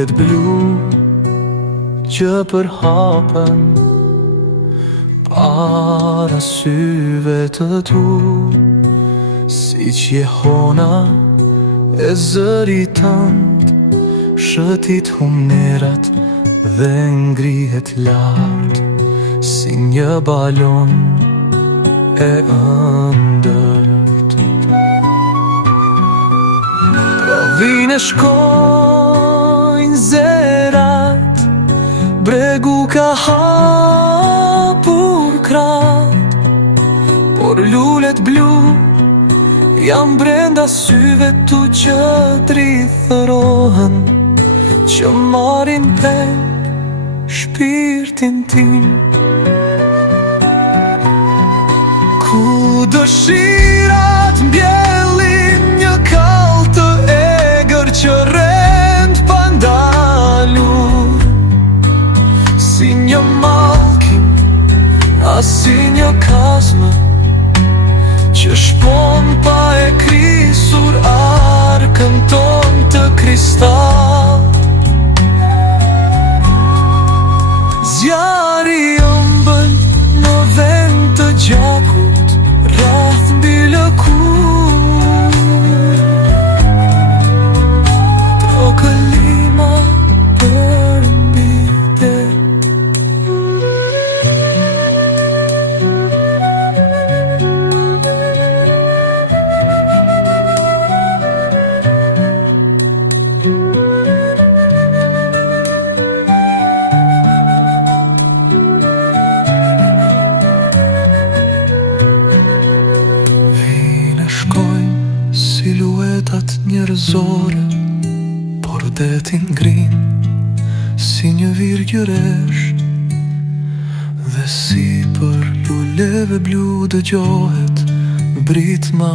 lulet blu që përhapen para syve të tu, si që jehona e zërit tënd shëtit humnerat dhe ngrihet lart si një balon e ëndërt. Provine shkojnë zerat, bregu ka hapur krat, por lulet blu jam brenda syve tu që drithërohen, që marin pep shpirtin tim. Ku dëshirat mbjellin një kall të egër që rend pa ndalur, si një mallkim, as si një kazmë që shpon pa e krisur arkën ton të kristall. Zjari ëmbël në vend të gjakut, rreth mbi lëkur, trokëllima për mbi der. Siluetat njerëzore, por detin ngrin si një virgjëresh, dhe si për luleve blu dëgjohet britma